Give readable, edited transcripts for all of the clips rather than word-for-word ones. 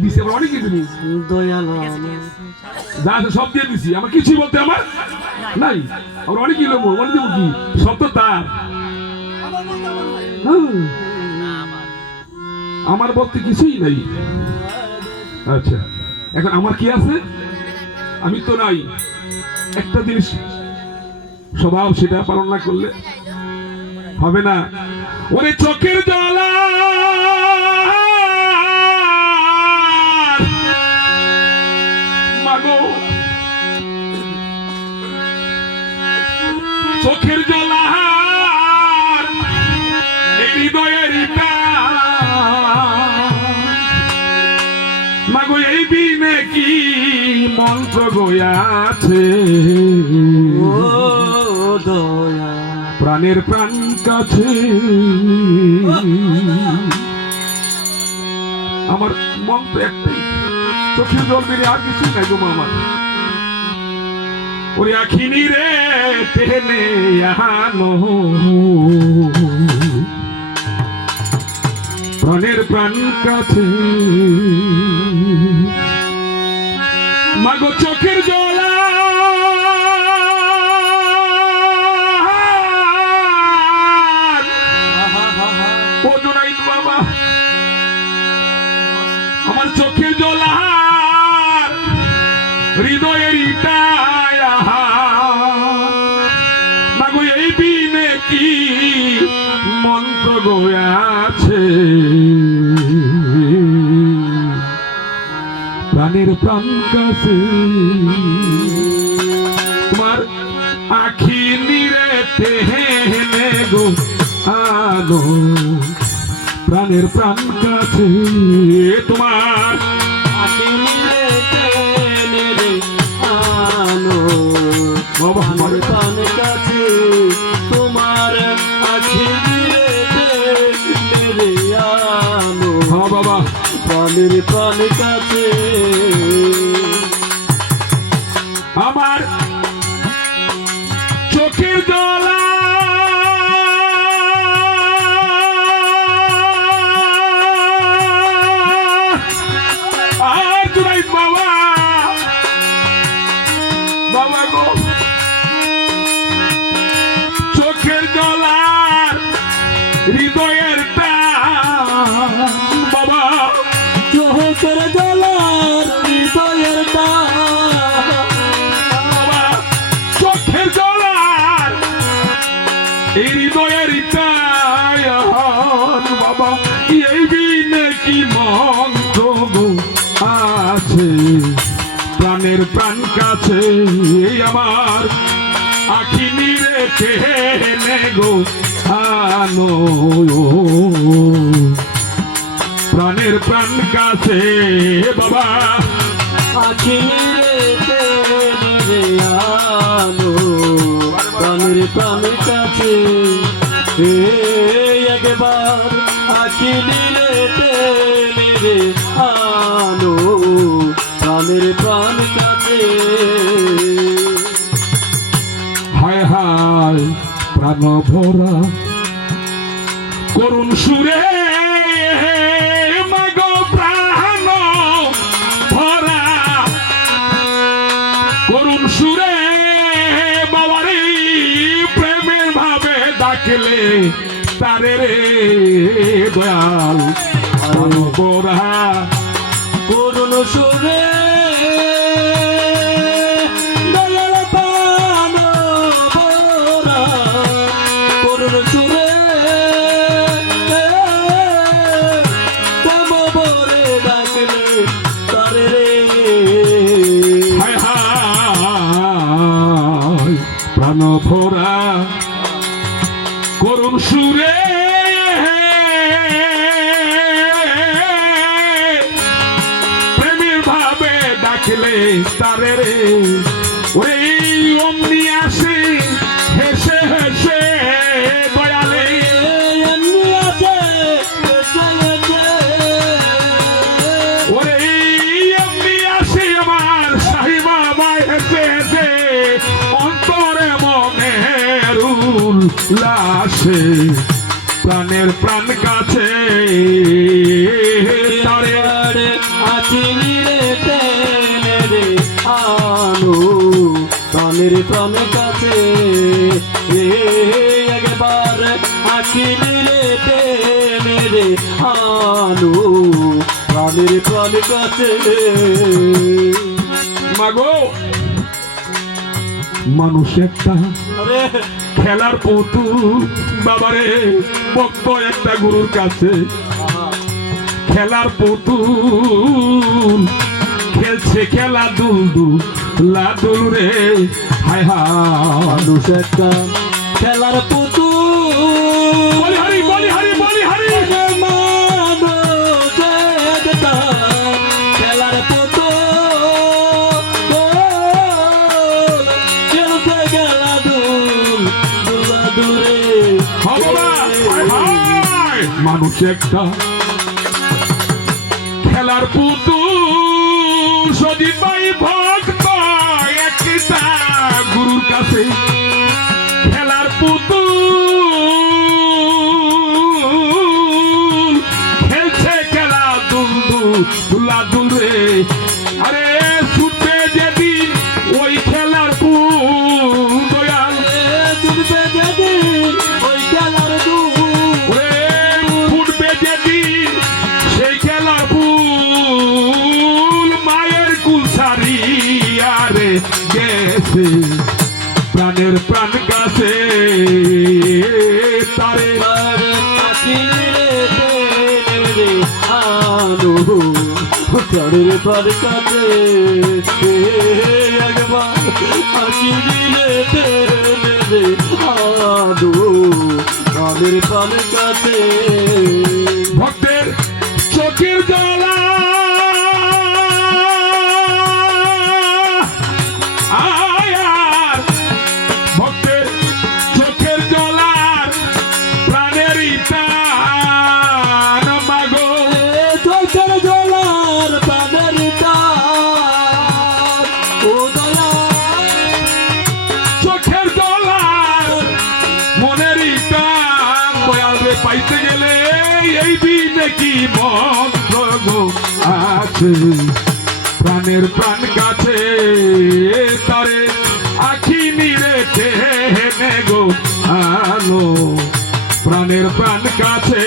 দিছি আমার অনেক কিছু দিছি দয়াল যা আছে সব দিয়ে দিছি আমার কিছুই বলতে আমার নাই আমার অনেক কিলো অনেক দেবো কি সব তো তার হ্যাঁ। আমার বলতে কিছুই নাই আচ্ছা এখন আমার কি আছে আমি তো নাই একটা জিনিস স্বভাব সেটা পালন না করলে হবে না ওরে চোখের জ্বালা মাগো চোখের জ্বালা হৃদয়ের মাগো এই বিনে কি মন্ত্র গয়াছে ও দয়া প্রাণের প্রাণ কাছে আমার মন তো একটাই চোখের জল বেরিয়ে আর কিছু নাই গো আমার ওরে আখিনি রে টেনে আনো প্রাণের প্রাণ কাছে মাগো চোখের জলা ও জোনাইদ বাবা আমার চোখের জলা হৃদয়ের ইটায়া মাগো এই বিনে কি মন্ত্র গয়াছে প্রাণের প্রাণ কাছে তোমার আখি নিরে তেহেনে গো আলো প্রাণের প্রাণ কাছে তোমার আখি নিরে টেনে রে আনো বাবা আমার প্রাণ কাছে তোমার আখি নিরে টেনে রে আনো হ্যাঁ বাবা প্রাণের প্রাণ কাছে আমার চোখের জলা আর জুনাইদ বাবা বাবা গো চোখের জলার হৃদয়ের টান বাবা চোখের জলার হৃদয়ের বাবা চোখের জলার এই হৃদয়ের টান বাবা এই বিনে কি মন্ত্র গো আছে প্রাণের প্রাণ কাছে আমার আখি নিরে টেনে গো আনো প্রাণের প্রাণ কাছে বাবা আখি নিরে টেনে রে আনো প্রাণের প্রাণ কাছে একবার আখি নিরে টেনে রে আনো প্রাণের প্রাণ কাছে হায় হায় প্রাণ ভরা করুণ সুরে মাগো প্রাণ ভরা করুণ সুরে বাবারে প্রেমের ভাবে ডাকলে তারে রে দয়াল প্রাণ ভরা করুণ সুরে দয়াল প্রাণ ভরা করুণ সুরে প্রেম ভরে ডাকলে তারে রে হায় হায় প্রাণ ভরা করুণ সুরে প্রেমের ভাবে ডাকলে তারে রে ওই অমনি আসে হেসে হেসে দয়ালে এমনি আছে চলেছে ওরে এমনি আসে আমার শাহি বাবাই হেসে হেসে অন্তরে মনের উল্লাসে প্রাণের প্রাণ কাছে তারে আখি নিরে টেনে রে আনো প্রাণের প্রাণ কাছে একবার আখি নিরে টেনে রে আনো প্রাণের প্রাণ কাছে মাগো মানুষ একটা আরে খেলার পুতুল বাবারে ভক্ত একটা গুরুর কাছে খেলার পুতুল খেলছে খেলা দুলদুল লাদুল রে হায় হায় মানুষ একটা খেলার পুতুল বলি হারি বলি হারি বলি হারি মানুষ একটা খেলার পুতুল খেলতে খেলা দুল দুলা দূরে মানুষ একটা খেলার পুতুল সজীব ভাই ভক্ত একটা গুরুর কাছে খেলার পুতুল খেলছে খেলা দুলদু দুলা দুলে আরে ছুটবে যেদিন ওই খেলার পুল দয়াল চলবে যেদিন ওই খেলার দুল ওরে ফুটবে যেদিন সেই খেলার ফুল মায়ের কুল সারিয়ারে গেছে প্রাণের প্রাণ কাছে তারে প্রাণের প্রাণ কাছে একবার আঁকি দিলে রে আদো প্রাণের প্রাণ কাছে ভক্তের চোখের জ্বালা আয়ার ভক্তের চোখের জ্বালার প্রাণের টান মাগো চোখের জলার প্রাণের টান ও দয়া চোখের জ্বালার মনের টান দয়াল রে পাইতে গেলে এই দিনে কি মন্ত্র গো আছে প্রাণের প্রাণ কাছে তারে আখি নিরে টেনে গো আলো প্রাণের প্রাণ কাছে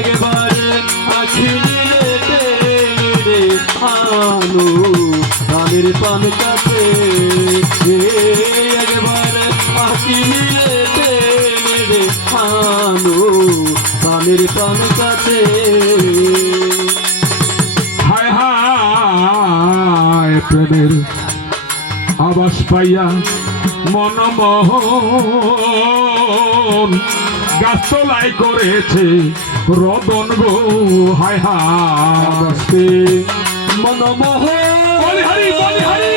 একবারে আখি নিলে রে আনো প্রাণের প্রাণ কাছে একবারে আখি নিলে রে আনো প্রাণের প্রাণ কাছে হায় হায় প্রেমের আবাস পাইয়া মনমোহন গাছতলায় করেছে রদন গো হায় হায় মনমোহ বলি হারি বলি হারি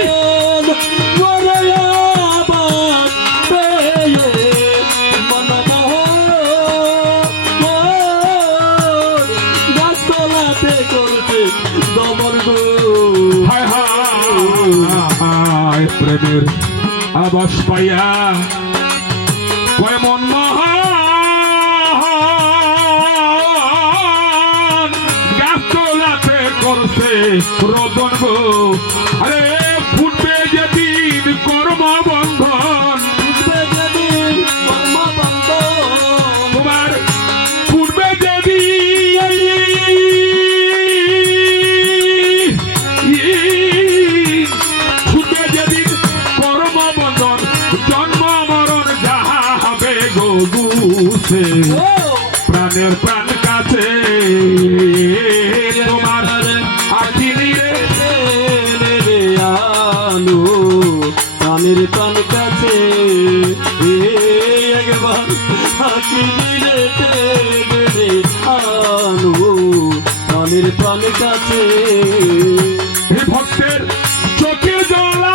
হায় হায় প্রেমের আবাস পাইয়া কয় মন মহান গাছতলাতে করছে রদন গো আরে ফুটবে যেদিন কর্ম বন্ধন তোমার ফুটবে যেদিন ছুটবে যেদিন কর্ম বন্ধন জন্ম মরণ যাহা হবে গো গুছে প্রাণের প্রাণ কাছে তোমার আখি নিরে আলো প্রাণের প্রাণ কাছে একবার আঁকি দিলে রে আলো প্রাণের প্রাণ কাছে হে ভক্তের চোখে জ্বালা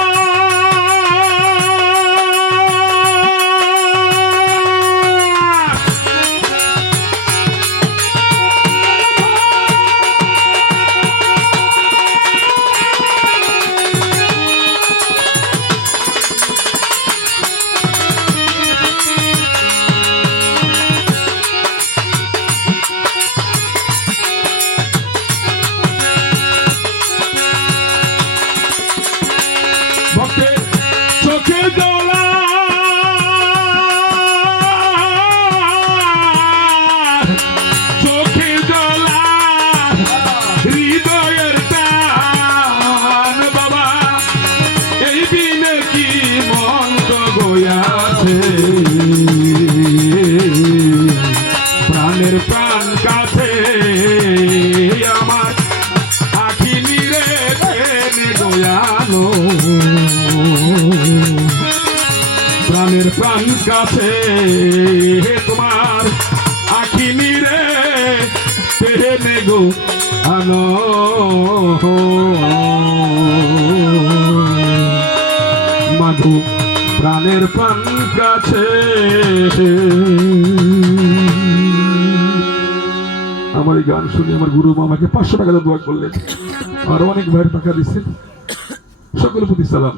প্রাণ কাছে তোমার আখি নিরে তেনে গো আনো মাধু প্রাণের প্রাণ কাছে। আমার এই গান শুনে আমার গুরু আমাকে 500 টাকা দোয়া করলেন, আরো অনেক ভাইয়ের টাকা দিচ্ছেন, সকলের প্রতি সালাম।